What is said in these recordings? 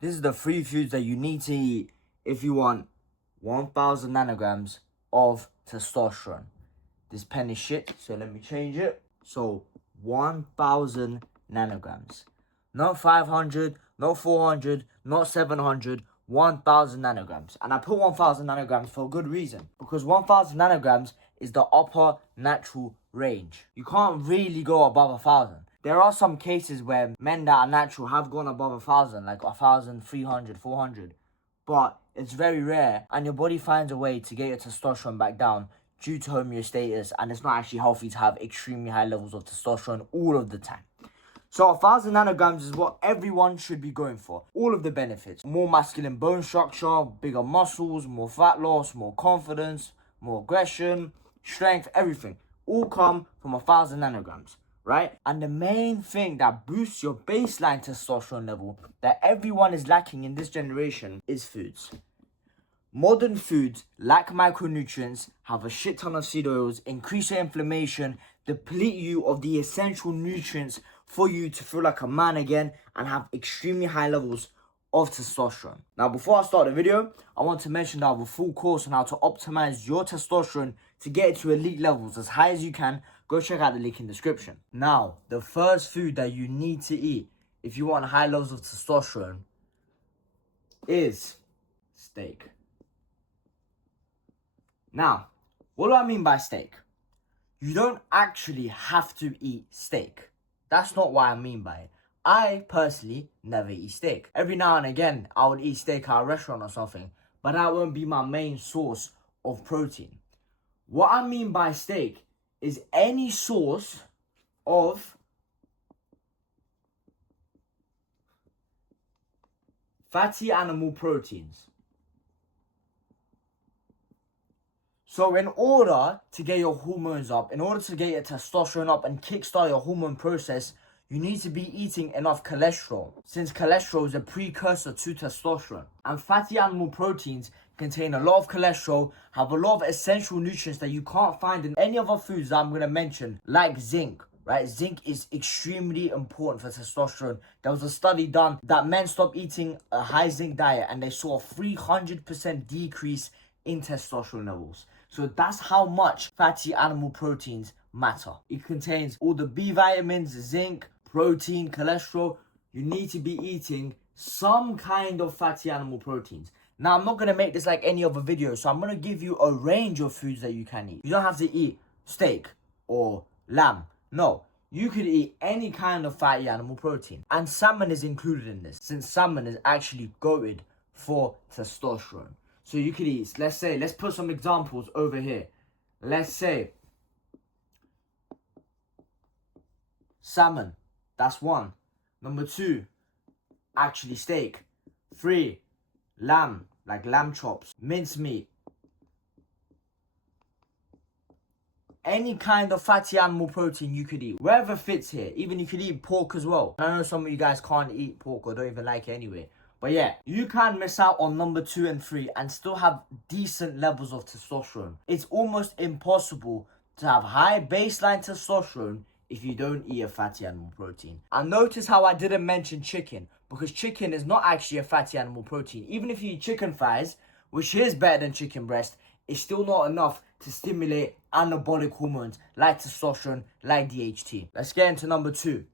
This is the 3 foods that you need to eat if you want 1000 nanograms of testosterone. This pen is shit, so let me change it. So 1000 nanograms. Not 500, not 400, not 700, 1000 nanograms. And I put 1000 nanograms for a good reason. Because 1000 nanograms is the upper natural range. You can't really go above 1000. There are some cases where men that are natural have gone above 1000, like 1300, 400. But it's very rare, and your body finds a way to get your testosterone back down due to homeostasis, and it's not actually healthy to have extremely high levels of testosterone all of the time. So 1000 nanograms is what everyone should be going for. All of the benefits: more masculine bone structure, bigger muscles, more fat loss, more confidence, more aggression, strength, everything. All come from 1000 nanograms, right? And the main thing that boosts your baseline testosterone level that everyone is lacking in this generation is foods. Modern foods lack micronutrients, have a shit ton of seed oils, increase your inflammation, deplete you of the essential nutrients for you to feel like a man again, and have extremely high levels of testosterone. Now, before I start the video, I want to mention that I have a full course on how to optimize your testosterone to get it to elite levels as high as you can. Go check out the link in the description. Now, the first food that you need to eat if you want high levels of testosterone is steak. Now, what do I mean by steak? You don't actually have to eat steak. That's not what I mean by it. I personally never eat steak. Every now and again, I would eat steak at a restaurant or something, but that won't be my main source of protein. What I mean by steak is any source of fatty animal proteins. So in order to get your hormones up, in order to get your testosterone up and kickstart your hormone process, you need to be eating enough cholesterol, since cholesterol is a precursor to testosterone. And fatty animal proteins contain a lot of cholesterol, have a lot of essential nutrients that you can't find in any other foods that I'm going to mention, like zinc. Right, zinc is extremely important for testosterone. There was a study done that men stopped eating a high zinc diet and they saw a 300% decrease in testosterone levels. So that's how much fatty animal proteins matter. It contains all the B vitamins, zinc, protein, cholesterol. You need to be eating some kind of fatty animal proteins. Now, I'm not going to make this like any other video, so I'm going to give you a range of foods that you can eat. You don't have to eat steak or lamb. No, you could eat any kind of fatty animal protein. And salmon is included in this, since salmon is actually goated for testosterone. So you could eat, let's put some examples over here. Let's say salmon, that's 1. Number 2, actually steak. 3, lamb, like lamb chops, mincemeat. Any kind of fatty animal protein you could eat, wherever fits here. Even you could eat pork as well. I know some of you guys can't eat pork or don't even like it anyway. But yeah, you can miss out on number 2 and 3 and still have decent levels of testosterone. It's almost impossible to have high baseline testosterone if you don't eat a fatty animal protein. And notice how I didn't mention chicken, because chicken is not actually a fatty animal protein. Even if you eat chicken thighs, which is better than chicken breast, it's still not enough to stimulate anabolic hormones like testosterone, like DHT. Let's get into number 2.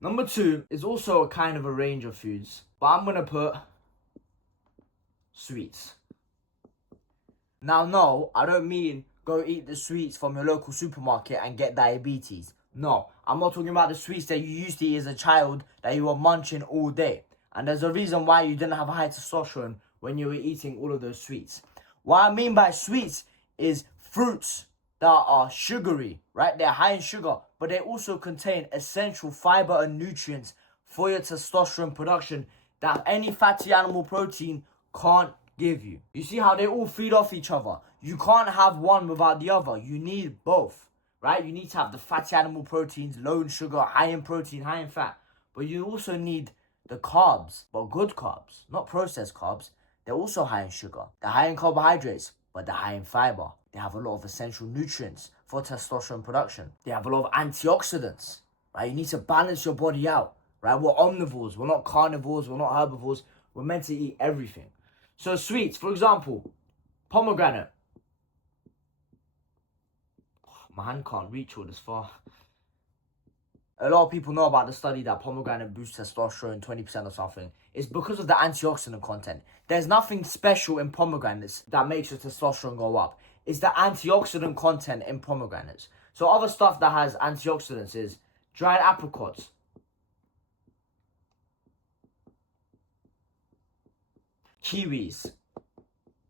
Number 2 is also a kind of a range of foods, but I'm going to put sweets. Now, no, I don't mean go eat the sweets from your local supermarket and get diabetes. No, I'm not talking about the sweets that you used to eat as a child that you were munching all day. And there's a reason why you didn't have high testosterone when you were eating all of those sweets. What I mean by sweets is fruits that are sugary, right? They're high in sugar, but they also contain essential fiber and nutrients for your testosterone production that any fatty animal protein can't give you. You see how they all feed off each other. You can't have one without the other. You need both, right? You need to have the fatty animal proteins, low in sugar, high in protein, high in fat. But you also need the carbs, but good carbs, not processed carbs. They're also high in sugar. They're high in carbohydrates, but they're high in fiber. They have a lot of essential nutrients for testosterone production. They have a lot of antioxidants, right? You need to balance your body out. right? We're omnivores. We're not carnivores. We're not herbivores. We're meant to eat everything. So sweets, for example, pomegranate. My hand can't reach all this far. A lot of people know about the study that pomegranate boosts testosterone 20% or something. It's because of the antioxidant content. There's nothing special in pomegranates that makes your testosterone go up. It's the antioxidant content in pomegranates. So other stuff that has antioxidants is dried apricots, kiwis,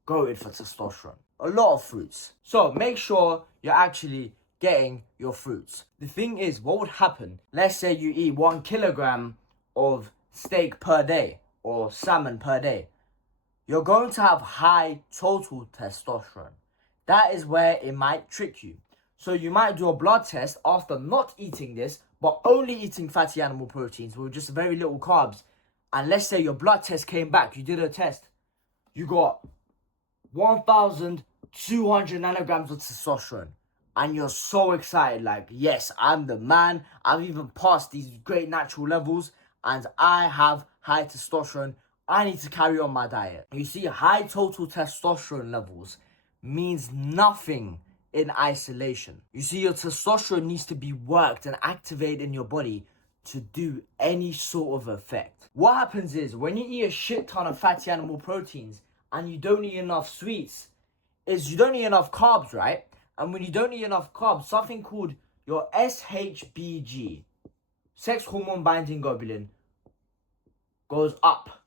goated for testosterone. A lot of fruits. So make sure you're actually getting your fruits. The thing is, what would happen? Let's say you eat 1 kilogram of steak per day or salmon per day. You're going to have high total testosterone. That is where it might trick you. So you might do a blood test after not eating this, but only eating fatty animal proteins with just very little carbs. And let's say your blood test came back, you did a test, you got 1,200 nanograms of testosterone. And you're so excited, like, yes, I'm the man. I've even passed these great natural levels and I have high testosterone. I need to carry on my diet. You see, high total testosterone levels means nothing in isolation. You see, your testosterone needs to be worked and activated in your body to do any sort of effect. What happens is, when you eat a shit ton of fatty animal proteins and you don't eat enough sweets, is you don't eat enough carbs, right? And when you don't eat enough carbs, something called your SHBG, sex hormone binding globulin, goes up.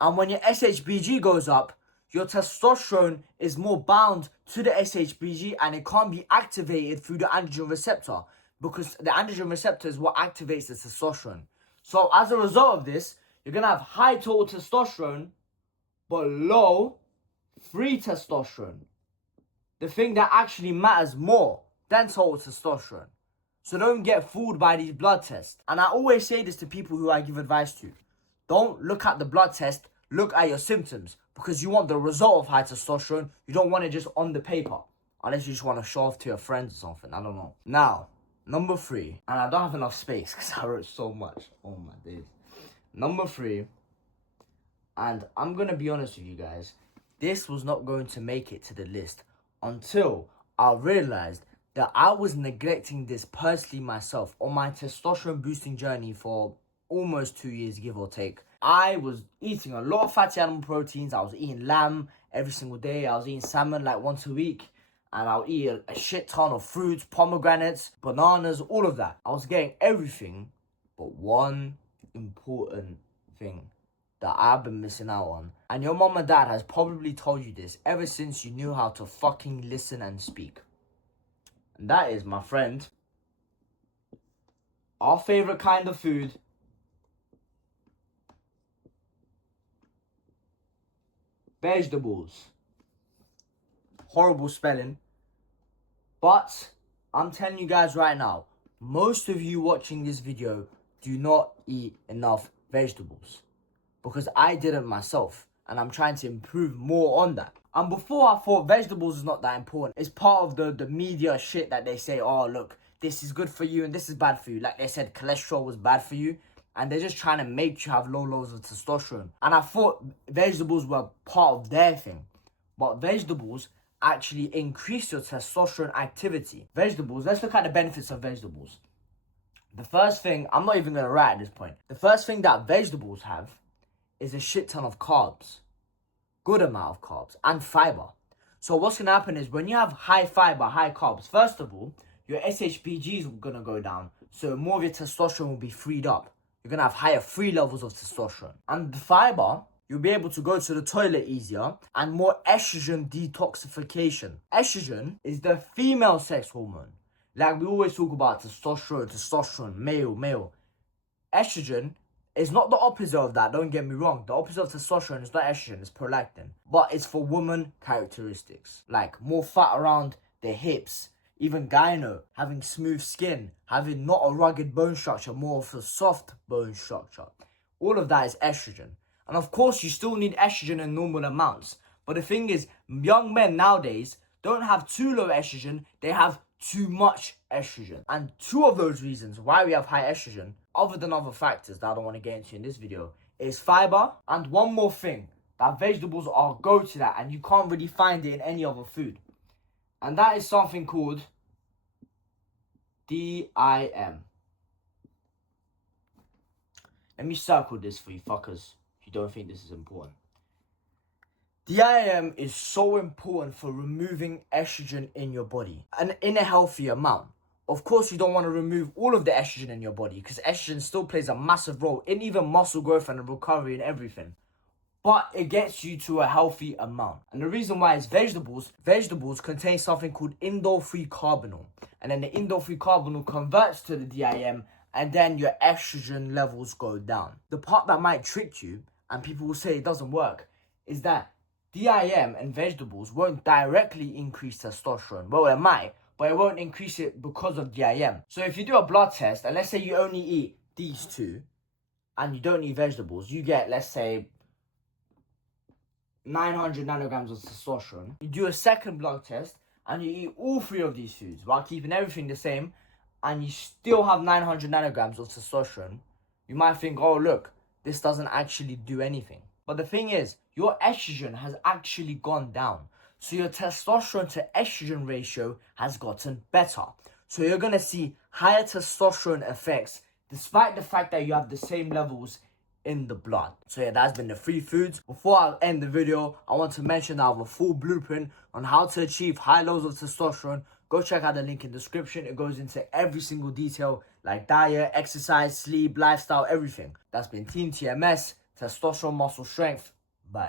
And when your SHBG goes up, your testosterone is more bound to the SHBG and it can't be activated through the androgen receptor because the androgen receptor is what activates the testosterone. So as a result of this, you're going to have high total testosterone but low free testosterone. The thing that actually matters more than total testosterone. So don't get fooled by these blood tests. And I always say this to people who I give advice to. Don't look at the blood test, look at your symptoms. Because you want the result of high testosterone. You don't want it just on the paper. Unless you just want to show off to your friends or something. I don't know. Now, number 3. And I don't have enough space because I wrote so much. Oh my days. Number 3. And I'm going to be honest with you guys. This was not going to make it to the list until I realized that I was neglecting this personally myself on my testosterone boosting journey for almost 2 years, give or take. I was eating a lot of fatty animal proteins. I was eating lamb every single day. I was eating salmon like once a week. And I'll eat a shit ton of fruits, pomegranates, bananas, all of that. I was getting everything but one important thing that I've been missing out on. And your mom and dad has probably told you this ever since you knew how to fucking listen and speak. And that is, my friend, our favorite kind of food. Vegetables. Horrible spelling. But I'm telling you guys right now, most of you watching this video do not eat enough vegetables. Because I didn't myself. And I'm trying to improve more on that. And before I thought vegetables is not that important. It's part of the media shit that they say, oh look, this is good for you and this is bad for you. Like they said cholesterol was bad for you. And they're just trying to make you have low levels of testosterone. And I thought vegetables were part of their thing. But vegetables actually increase your testosterone activity. Vegetables, let's look at the benefits of vegetables. The first thing, I'm not even going to write at this point. The first thing that vegetables have is a shit ton of carbs. Good amount of carbs and fiber. So what's going to happen is when you have high fiber, high carbs, first of all, your SHBG is going to go down. So more of your testosterone will be freed up. You're going to have higher free levels of testosterone. And the fiber, you'll be able to go to the toilet easier and more estrogen detoxification. Estrogen is the female sex hormone. Like we always talk about testosterone, male. Estrogen is not the opposite of that, don't get me wrong. The opposite of testosterone is not estrogen, it's prolactin. But it's for woman characteristics. Like more fat around the hips, even gyno, having smooth skin, having not a rugged bone structure, more of a soft bone structure. All of that is estrogen. And of course, you still need estrogen in normal amounts. But the thing is, young men nowadays don't have too low estrogen, they have too much estrogen. And two of those reasons why we have high estrogen other than other factors that I don't want to get into in this video, is fiber. And one more thing, that vegetables are go-to that, and you can't really find it in any other food. And that is something called DIM. Let me circle this for you fuckers, if you don't think this is important. DIM is so important for removing estrogen in your body, and in a healthy amount. Of course, you don't want to remove all of the estrogen in your body, because estrogen still plays a massive role in even muscle growth and recovery and everything. But it gets you to a healthy amount. And the reason why is vegetables contain something called indole-3 carbonyl. And then the indole-3 carbonyl converts to the DIM, and then your estrogen levels go down. The part that might trick you, and people will say it doesn't work, is that DIM and vegetables won't directly increase testosterone. Well, it might, but it won't increase it because of DIM. So if you do a blood test, and let's say you only eat these two, and you don't eat vegetables, you get, let's say, 900 nanograms of testosterone. You do a second blood test, and you eat all three of these foods while keeping everything the same, and you still have 900 nanograms of testosterone. You might think, oh look, this doesn't actually do anything. But the thing is, your estrogen has actually gone down. So your testosterone to estrogen ratio has gotten better. So you're going to see higher testosterone effects despite the fact that you have the same levels in the blood. So yeah, that's been the 3 foods. Before I end the video, I want to mention that I have a full blueprint on how to achieve high levels of testosterone. Go check out the link in the description. It goes into every single detail like diet, exercise, sleep, lifestyle, everything. That's been Team TMS, Testosterone Muscle Strength. Bye.